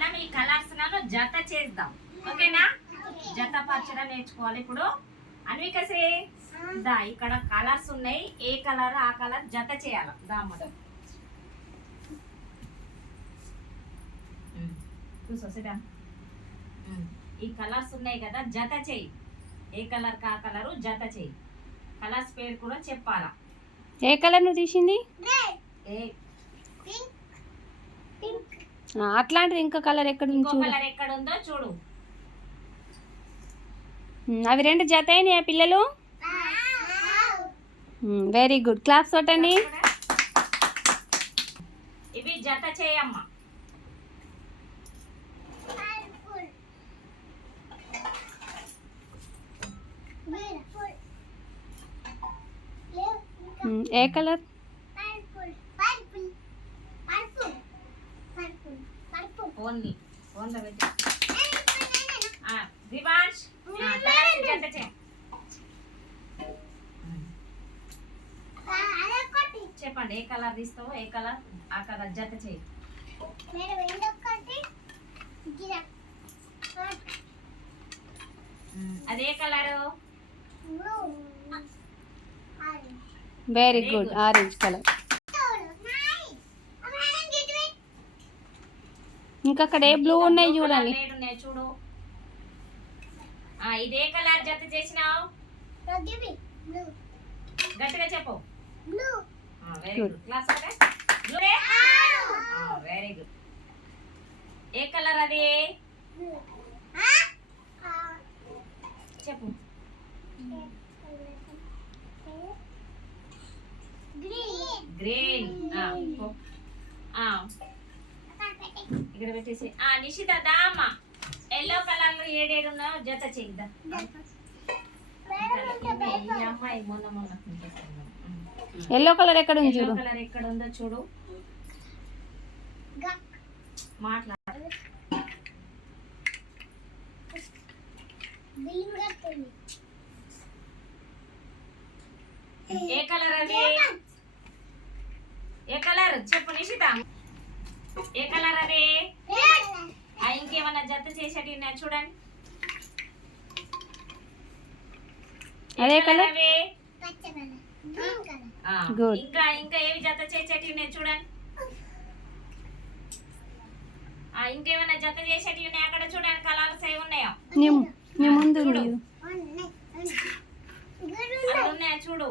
మనం ఈ కలర్స్ జత చేద్దాం, ఓకేనా? జత పరచడం నేర్చుకోవాలి ఇప్పుడు. అన్వికశ్రీ దా, ఇక్కడ కలర్స్ ఉన్నాయి, ఏ కలర్ ఆ కలర్ జత చేయాలి. దా మనం చూసొసిడా, ఈ కలర్స్ ఉన్నాయి కదా, జత చేయి. ఏ కలర్ కా కలరు జత చేయి. కలర్స్ పేరు కూడా చెప్పాలా. ఏ కలర్ నువ్వు తీసింది? అట్లాంటిది ఇంకో కలర్ ఎక్కడ ఉందో చూడు. అవి రెండు జత అయినాయా పిల్లలు? వెరీ గుడ్, క్లాప్స్ కొట్టండి. ఇవి జత చేయమ్మా. ఏ కలర్? ఓన్లీ ఓన్లో పెట్టి దివాన్స్ జత చేయ. చెప్పండి ఏ కలర్ తీస్తావో, ఏ కలర్ ఆ కలర్ జత చేయి. అదే colour. Very good, orange colour. ఇంకా అక్కడ ఏ బ్లూ ఉన్నాయి చూడండి. చూడు, ఇదే కలర్ జత చేసినావు. గట్టిగా చెప్పు. Very good, class very good. ఏ కలర్ అది చెప్పు. గ్రీన్. ఇక్కడ పెట్టేసి నిషిత దామా. ఎల్లో కలర్ లో ఏడేడు ఉన్నాయో జత చేద్దాం. అమ్మాయి మొన్న మొన్న ఎల్లో కలర్ ఎక్కడ ఉంది చూడు. కలర్ ఎక్కడ ఉందో చూడు. మాట్లాడు. ఏ కలర్ అది? ఏ కలర్ చెప్పు నిషిత. ఏ కలర్ అది? ఇంకేమన్నా జత చేసేటి చూడండి. అదే కలర్. ఇంకా ఇంకా ఏవి జత చేసేటి చూడండి. ఇంకేమైనా జత చేసేటి ఉన్నాయి అక్కడ చూడండి. కలర్స్ ఏమి ఉన్నాయో ముందు ఉన్నాయా చూడు.